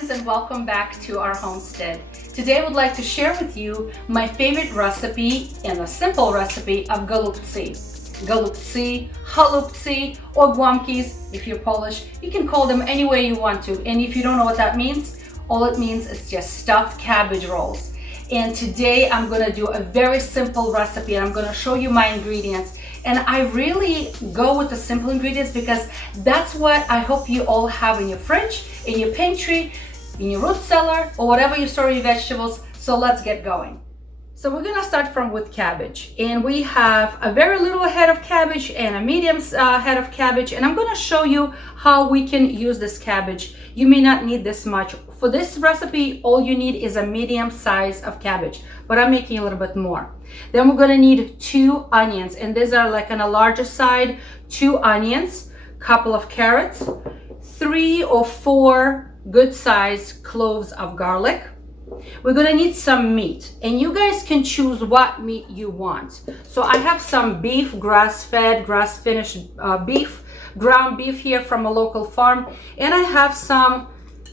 friends, and welcome back to our homestead. Today I would like to share with you my favorite recipe and a simple recipe of golupci. Golupci, holuptsi, or guamkis if you're Polish. You can call them any way you want to, and if you don't know what that means, all it means is just stuffed cabbage rolls. And today I'm going to do a very simple recipe, and I'm going to show you my ingredients. And I really go with the simple ingredients because that's what I hope you all have in your fridge, in your pantry, in your root cellar, or whatever you store your vegetables. So let's get going. So we're gonna start with cabbage, and we have a very little head of cabbage and a medium head of cabbage, and I'm gonna show you how we can use this cabbage. You may not need this much. For this recipe, all you need is a medium size of cabbage, but I'm making a little bit more. Then we're gonna need 2 onions, and these are like on a larger side, 2 onions, couple of carrots, 3 or 4 good sized cloves of garlic. We're gonna need some meat, and you guys can choose what meat you want. So I have some beef, grass-fed, grass-finished beef, ground beef here from a local farm, and I have some,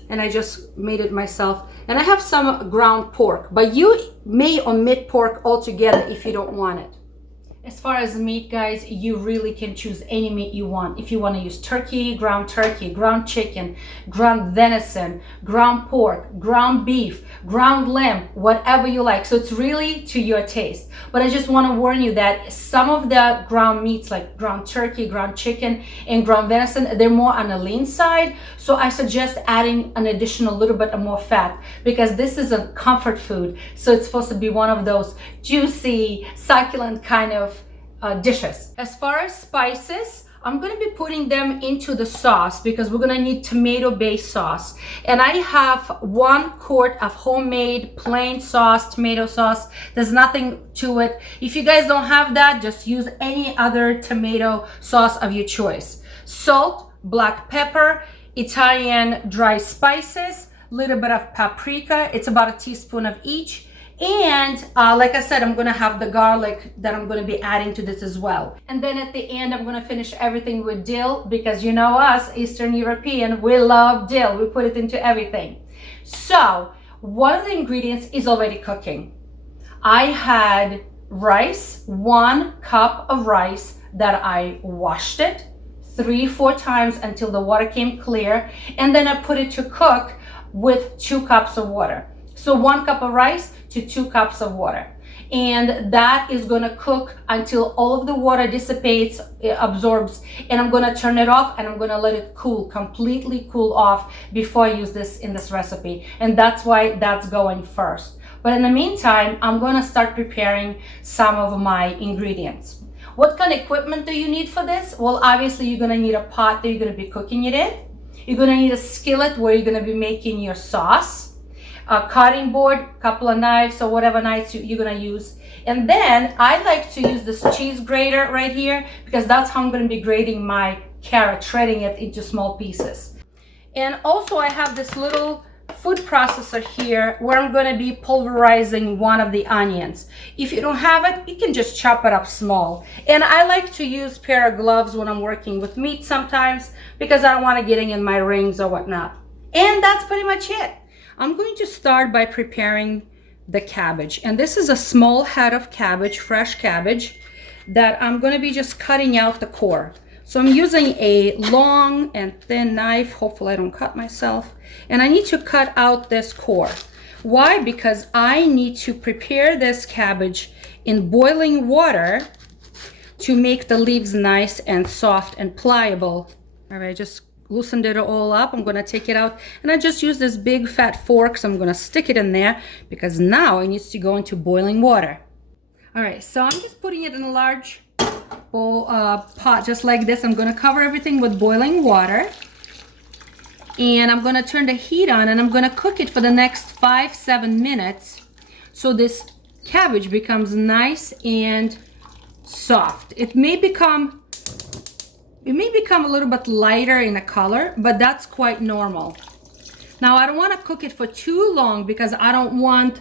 and I just made it myself, and I have some ground pork, but you may omit pork altogether if you don't want it. As far as meat, guys, you really can choose any meat you want. If you want to use turkey, ground chicken, ground venison, ground pork, ground beef, ground lamb, whatever you like. So it's really to your taste. But I just want to warn you that some of the ground meats like ground turkey, ground chicken, and ground venison, they're more on the lean side. So I suggest adding an additional little bit of more fat, because this is a comfort food. So it's supposed to be one of those juicy, succulent kind of dishes. As far as spices, I'm going to be putting them into the sauce because we're going to need tomato-based sauce. And I have 1 quart of homemade plain sauce, tomato sauce. There's nothing to it. If you guys don't have that, just use any other tomato sauce of your choice. Salt, black pepper, Italian dry spices, little bit of paprika. It's about a teaspoon of each. And like I said, I'm gonna have the garlic that I'm gonna be adding to this as well. And then at the end, I'm gonna finish everything with dill, because you know us, Eastern European, we love dill. We put it into everything. So one of the ingredients is already cooking. I had rice, 1 cup of rice that I washed it 3-4 times until the water came clear. And then I put it to cook with 2 cups of water. So 1 cup of rice to 2 cups of water. And that is gonna cook until all of the water dissipates, it absorbs, and I'm gonna turn it off and I'm gonna let it cool, completely cool off before I use this in this recipe. And that's why that's going first. But in the meantime, I'm gonna start preparing some of my ingredients. What kind of equipment do you need for this? Well, obviously you're gonna need a pot that you're gonna be cooking it in. You're gonna need a skillet where you're gonna be making your sauce, a cutting board, couple of knives, or whatever knives you're gonna use. And then I like to use this cheese grater right here, because that's how I'm gonna be grating my carrot, shredding it into small pieces. And also I have this little food processor here where I'm gonna be pulverizing 1 of the onions. If you don't have it, you can just chop it up small. And I like to use a pair of gloves when I'm working with meat sometimes, because I don't want it getting in my rings or whatnot. And that's pretty much it. I'm going to start by preparing the cabbage. And this is a small head of cabbage, fresh cabbage, that I'm going to be just cutting out the core. So I'm using a long and thin knife. Hopefully I don't cut myself. And I need to cut out this core. Why? Because I need to prepare this cabbage in boiling water to make the leaves nice and soft and pliable. All right, just loosened it all up. I'm gonna take it out, and I just use this big fat fork, so I'm gonna stick it in there because now it needs to go into boiling water. All right, so I'm just putting it in a large bowl, pot just like this. I'm gonna cover everything with boiling water, and I'm gonna turn the heat on, and I'm gonna cook it for the next 5-7 minutes so this cabbage becomes nice and soft. It may become a little bit lighter in the color, but that's quite normal. Now, I don't want to cook it for too long because I don't want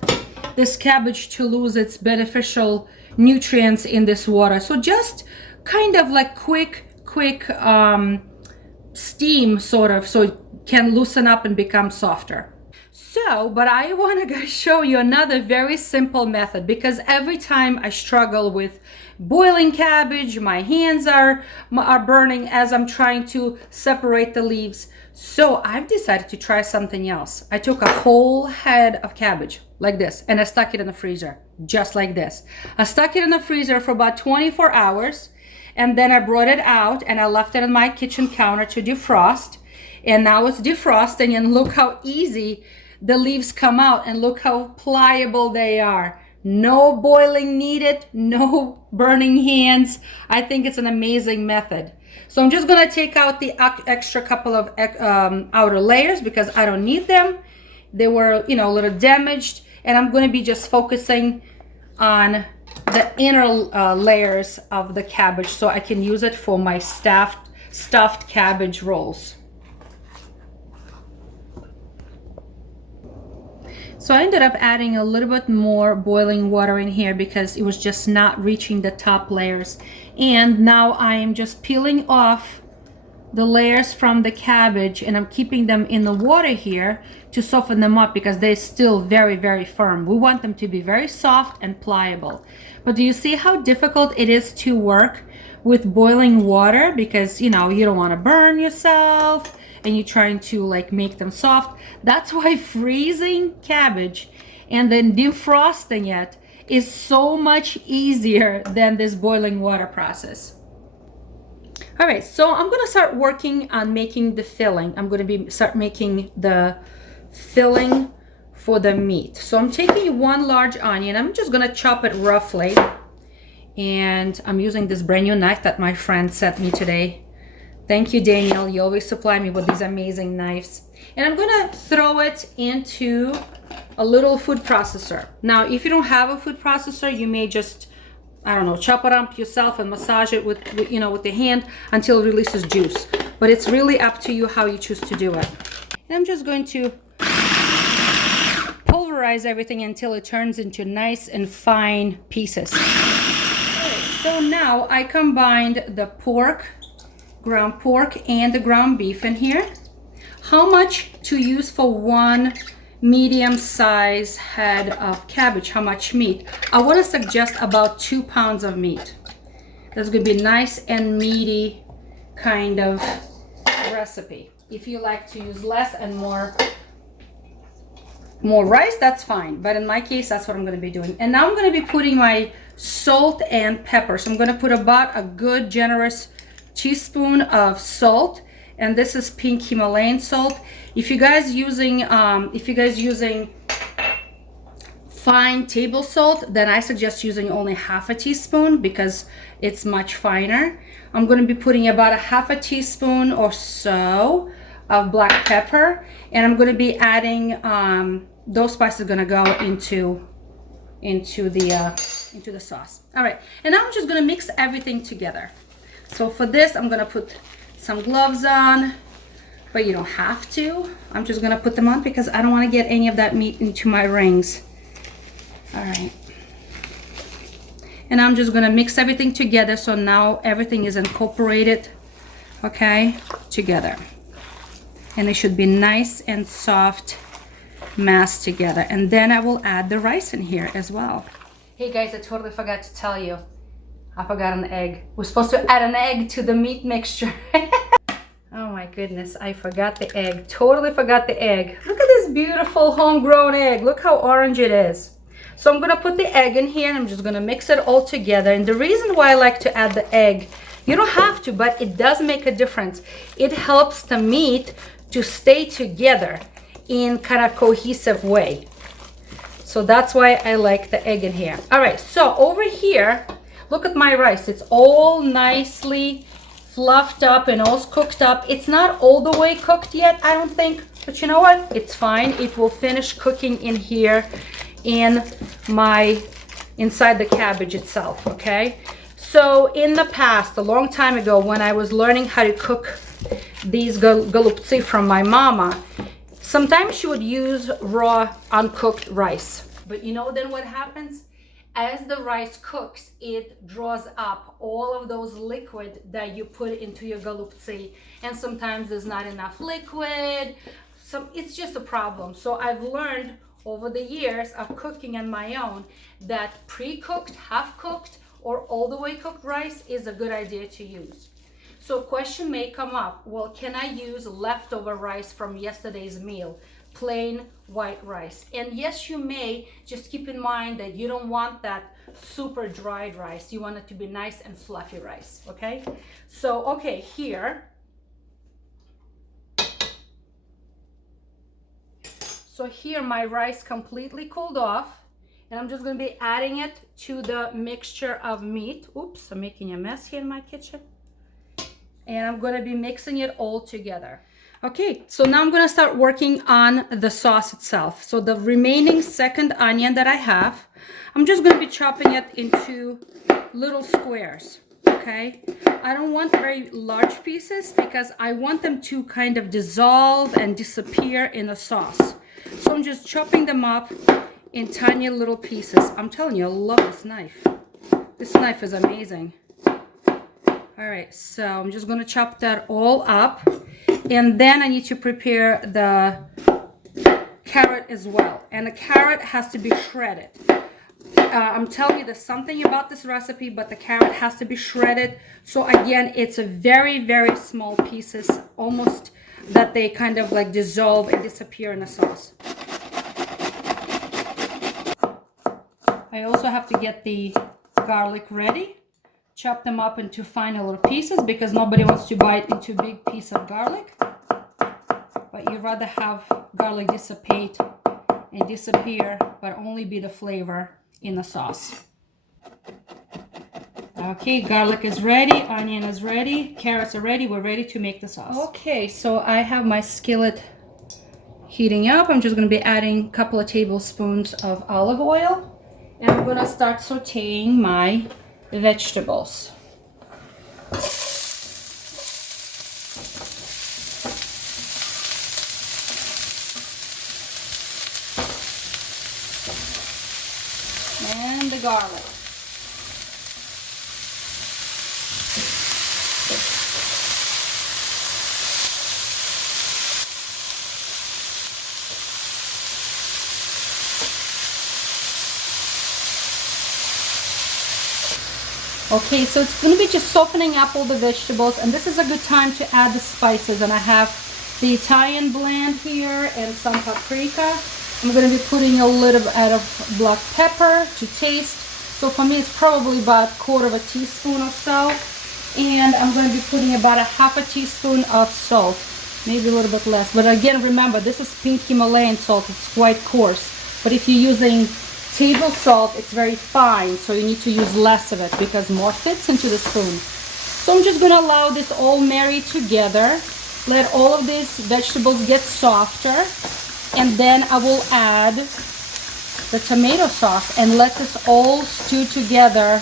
this cabbage to lose its beneficial nutrients in this water. So just kind of like quick steam sort of, so it can loosen up and become softer. So, but I want to show you another very simple method, because every time I struggle with boiling cabbage, my hands are burning as I'm trying to separate the leaves. So I've decided to try something else. I took a whole head of cabbage like this and I stuck it in the freezer, just like this. I stuck it in the freezer for about 24 hours and then I brought it out and I left it on my kitchen counter to defrost. And now it's defrosting and look how easy the leaves come out and look how pliable they are. No boiling needed, no burning hands. I think it's an amazing method. So I'm just gonna take out the extra couple of outer layers because I don't need them. They were, a little damaged, and I'm gonna be just focusing on the inner layers of the cabbage so I can use it for my stuffed cabbage rolls. So I ended up adding a little bit more boiling water in here because it was just not reaching the top layers. And now I am just peeling off the layers from the cabbage and I'm keeping them in the water here to soften them up because they're still very, very firm. We want them to be very soft and pliable. But do you see how difficult it is to work with boiling water? Because, you don't want to burn yourself and you're trying to make them soft. That's why freezing cabbage and then defrosting it is so much easier than this boiling water process. All right, so I'm gonna start working on making the filling. I'm gonna start making the filling for the meat. So I'm taking one large onion. I'm just gonna chop it roughly. And I'm using this brand new knife that my friend sent me today. Thank you, Daniel. You always supply me with these amazing knives. And I'm gonna throw it into a little food processor. Now, if you don't have a food processor, you may just, chop it up yourself and massage it with the hand until it releases juice. But it's really up to you how you choose to do it. And I'm just going to pulverize everything until it turns into nice and fine pieces. Okay, so now I combined the ground pork and the ground beef in here. How much to use for one medium size head of cabbage? How much meat? I want to suggest about 2 pounds of meat. That's going to be nice and meaty kind of recipe. If you like to use less and more rice, that's fine, but in my case that's what I'm going to be doing. And now I'm going to be putting my salt and pepper. So I'm going to put about a good generous teaspoon of salt, and this is pink Himalayan salt. If you guys using fine table salt, then I suggest using only half a teaspoon because it's much finer. I'm going to be putting about a half a teaspoon or so of black pepper, and I'm going to be adding those spices are going to go into the sauce. All right, and now I'm just going to mix everything together. So for this, I'm going to put some gloves on, but you don't have to. I'm just going to put them on because I don't want to get any of that meat into my rings. All right. And I'm just going to mix everything together so now everything is incorporated, okay, together. And it should be nice and soft mass together. And then I will add the rice in here as well. Hey guys, I totally forgot to tell you. I forgot an egg. We're supposed to add an egg to the meat mixture. Oh my goodness, I forgot the egg. Totally forgot the egg. Look at this beautiful homegrown egg. Look how orange it is. So I'm gonna put the egg in here and I'm just gonna mix it all together. And the reason why I like to add the egg, you don't have to, but it does make a difference. It helps the meat to stay together in kind of cohesive way. So that's why I like the egg in here. All right, so over here, look at my rice. It's all nicely fluffed up and all cooked up. It's not all the way cooked yet, I don't think, but you know what? It's fine. It will finish cooking in here inside the cabbage itself, okay? So in the past, a long time ago, when I was learning how to cook these goluptsi from my mama, sometimes she would use raw, uncooked rice. But you know then what happens? As the rice cooks, it draws up all of those liquid that you put into your goluptsi. And sometimes there's not enough liquid. it's just a problem. So I've learned over the years of cooking on my own that pre-cooked, half-cooked, or all the way cooked rice is a good idea to use. So a question may come up, well, can I use leftover rice from yesterday's meal? Plain white rice. And yes, you may. Just keep in mind that you don't want that super dried rice. You want it to be nice and fluffy rice, okay? So, okay, here. So here my rice completely cooled off, and I'm just gonna be adding it to the mixture of meat. Oops, I'm making a mess here in my kitchen. And I'm gonna be mixing it all together. Okay, so now I'm gonna start working on the sauce itself. So the remaining second onion that I have, I'm just gonna be chopping it into little squares, okay? I don't want very large pieces because I want them to kind of dissolve and disappear in the sauce. So I'm just chopping them up in tiny little pieces. I'm telling you, I love this knife. This knife is amazing. All right, so I'm just gonna chop that all up. And then I need to prepare the carrot as well. And the carrot has to be shredded. I'm telling you, there's something about this recipe, but the carrot has to be shredded. So again, it's a very, very small pieces, almost that they kind of like dissolve and disappear in the sauce. I also have to get the garlic ready. Chop them up into fine little pieces because nobody wants to bite into a big piece of garlic. But you'd rather have garlic dissipate and disappear, but only be the flavor in the sauce. Okay, garlic is ready, onion is ready, carrots are ready. We're ready to make the sauce. Okay, so I have my skillet heating up. I'm just going to be adding a couple of tablespoons of olive oil, and I'm going to start sauteing my vegetables. And the garlic. Okay, so it's going to be just softening up all the vegetables, and this is a good time to add the spices. And I have the Italian blend here and some paprika. I'm going to be putting a little bit of black pepper to taste. So for me, it's probably about 1/4 teaspoon or so. And I'm going to be putting about 1/2 teaspoon of salt, maybe a little bit less. But again, remember, this is pink Himalayan salt. It's quite coarse. But if you're using table salt, it's very fine, so you need to use less of it because more fits into the spoon. So I'm just going to allow this all marry together. Let all of these vegetables get softer, and then I will add the tomato sauce and let this all stew together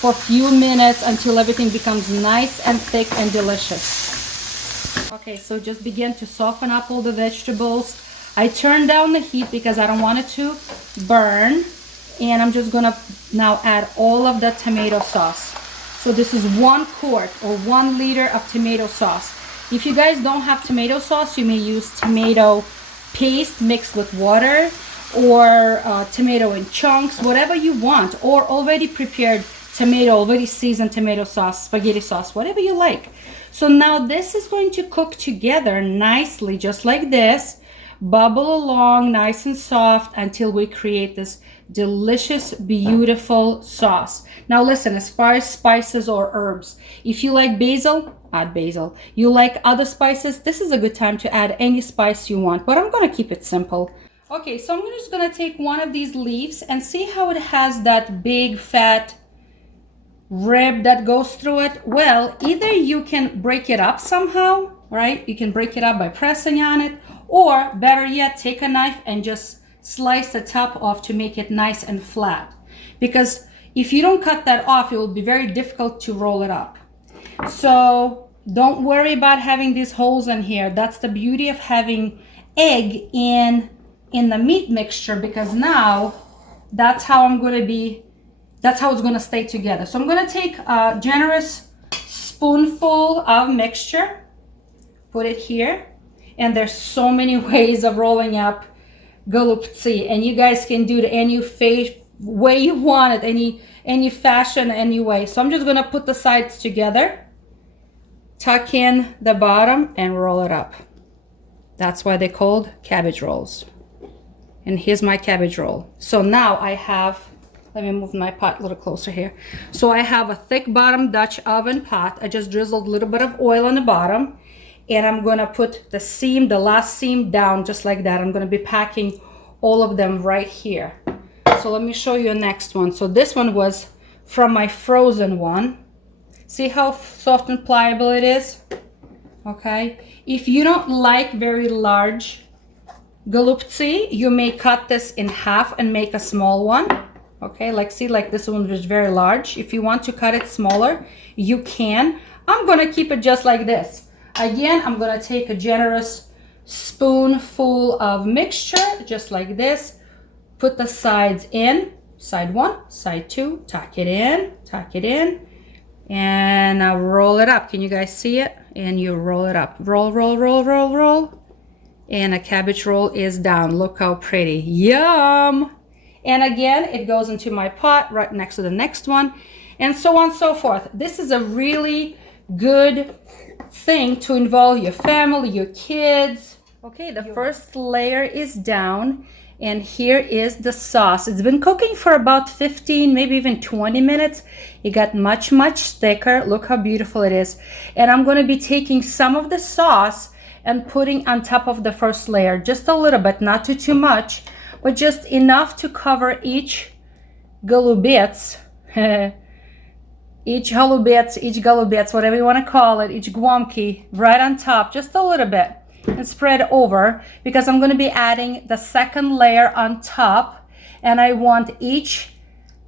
for a few minutes until everything becomes nice and thick and delicious. Okay, so just begin to soften up all the vegetables. I turned down the heat because I don't want it to burn, and I'm just gonna now add all of the tomato sauce. So this is 1 quart or 1 liter of tomato sauce. If you guys don't have tomato sauce, you may use tomato paste mixed with water, or tomato in chunks, whatever you want, or already prepared tomato, already seasoned tomato sauce, spaghetti sauce, whatever you like. So now this is going to cook together nicely, just like this. Bubble along nice and soft until we create this delicious, beautiful sauce. Now listen, as far as spices or herbs, if you like basil, add basil. You like other spices, this is a good time to add any spice you want, but I'm gonna keep it simple. Okay, so I'm just gonna take one of these leaves and see how it has that big fat rib that goes through it. Well, either you can break it up somehow, right? You can break it up by pressing on it, or better yet, take a knife and just slice the top off to make it nice and flat. Because if you don't cut that off, it will be very difficult to roll it up. So don't worry about having these holes in here. That's the beauty of having egg in the meat mixture, because now that's how it's gonna stay together. So I'm gonna take a generous spoonful of mixture, put it here. And there's so many ways of rolling up golupci, and you guys can do it any way you want it, any fashion, any way. So I'm just gonna put the sides together, tuck in the bottom, and roll it up. That's why they're called cabbage rolls. And here's my cabbage roll. So now I have, let me move my pot a little closer here. So I have a thick bottom Dutch oven pot. I just drizzled a little bit of oil on the bottom, and I'm gonna put the seam, the last seam down just like that. I'm gonna be packing all of them right here. So let me show you the next one. So this one was from my frozen one. See how soft and pliable it is? Okay. If you don't like very large golupci, you may cut this in half and make a small one. Okay, like see, like this one was very large. If you want to cut it smaller, you can. I'm gonna keep it just like this. Again, I'm gonna take a generous spoonful of mixture, just like this. Put the sides in, side one, side two, tuck it in, and now roll it up. Can you guys see it? And you roll it up. Roll, roll, roll, roll, roll. And a cabbage roll is down. Look how pretty. Yum! And again, it goes into my pot right next to the next one, and so on and so forth. This is a really good thing to involve your family, your kids. Okay, the first layer is down, and here is the sauce. It's been cooking for about 15, maybe even 20 minutes. It got much, much thicker. Look how beautiful it is. And I'm going to be taking some of the sauce and putting on top of the first layer, just a little bit, not too much, but just enough to cover each golubets, each golubets, whatever you want to call it, each guamki, right on top, just a little bit, and spread over, because I'm going to be adding the second layer on top, and I want each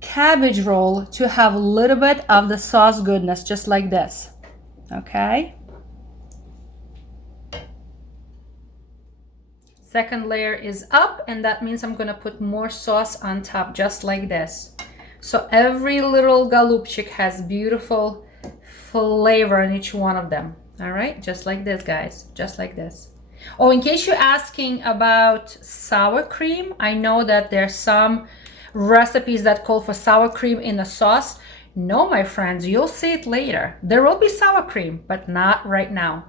cabbage roll to have a little bit of the sauce goodness, just like this. Okay. Second layer is up, and that means I'm gonna put more sauce on top, just like this. So every little golupchik has beautiful flavor in each one of them. All right, just like this, guys, just like this. Oh, in case you're asking about sour cream, I know that there's some recipes that call for sour cream in the sauce. No, my friends, you'll see it later. There will be sour cream, but not right now.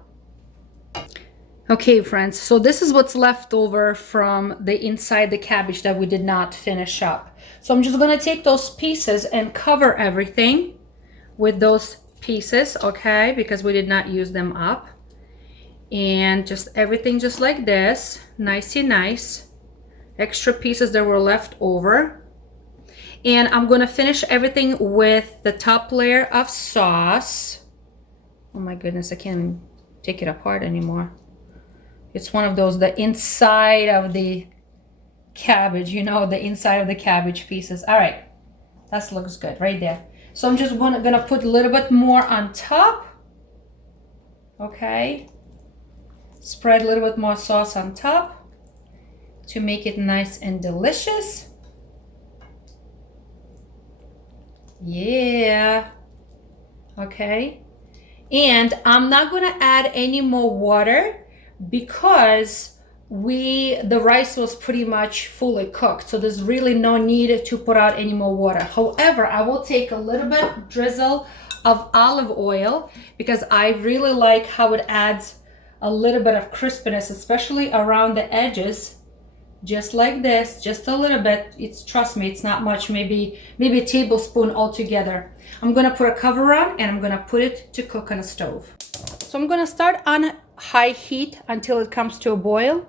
Okay, friends, so this is what's left over from the inside the cabbage that we did not finish up. So I'm just gonna take those pieces and cover everything with those pieces, okay, because we did not use them up. And just everything just like this, nicey nice. Extra pieces that were left over. And I'm gonna finish everything with the top layer of sauce. Oh my goodness, I can't even take it apart anymore. It's one of those, the inside of the cabbage, you know, the inside of the cabbage pieces. All right, that looks good right there. So I'm just gonna put a little bit more on top. Okay. Spread a little bit more sauce on top to make it nice and delicious. Yeah. Okay. And I'm not gonna add any more water, because the rice was pretty much fully cooked, so there's really no need to put out any more water. However, I will take a little bit drizzle of olive oil, because I really like how it adds a little bit of crispiness, especially around the edges, just like this, just a little bit. Trust me, it's not much, maybe a tablespoon altogether. I'm gonna put a cover on, and I'm gonna put it to cook on a stove. So I'm gonna start on high heat until it comes to a boil,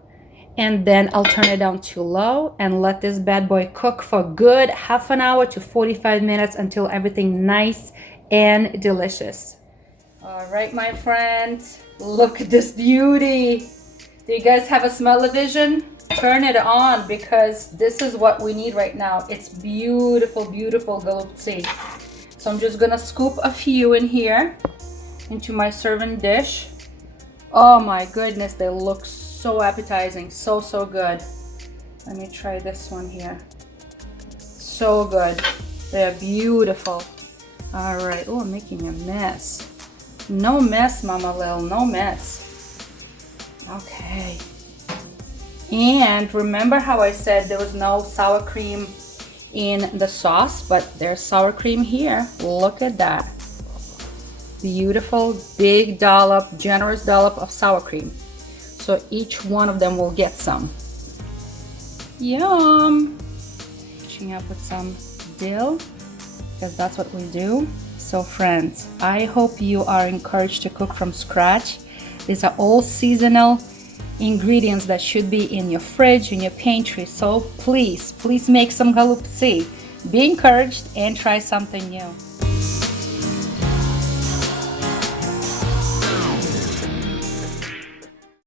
and then I'll turn it down to low and let this bad boy cook for a good half an hour to 45 minutes until everything nice and delicious. All right, my friends, look at this beauty. Do you guys have a smell-o-vision? Turn it on, because this is what we need right now. It's beautiful, beautiful golupci. So I'm just gonna scoop a few in here into my serving dish. Oh my goodness, they look so appetizing, so good. Let me try this one here. So good. They're beautiful. All right. Oh, I'm making a mess. No mess, Mama Lil, no mess. Okay. And remember how I said there was no sour cream in the sauce, but there's sour cream here. Look at that. Beautiful, big dollop, generous dollop of sour cream. So each one of them will get some. Yum! Finishing up with some dill, because that's what we do. So friends, I hope you are encouraged to cook from scratch. These are all seasonal ingredients that should be in your fridge, in your pantry. So please make some goluptsi. Be encouraged and try something new.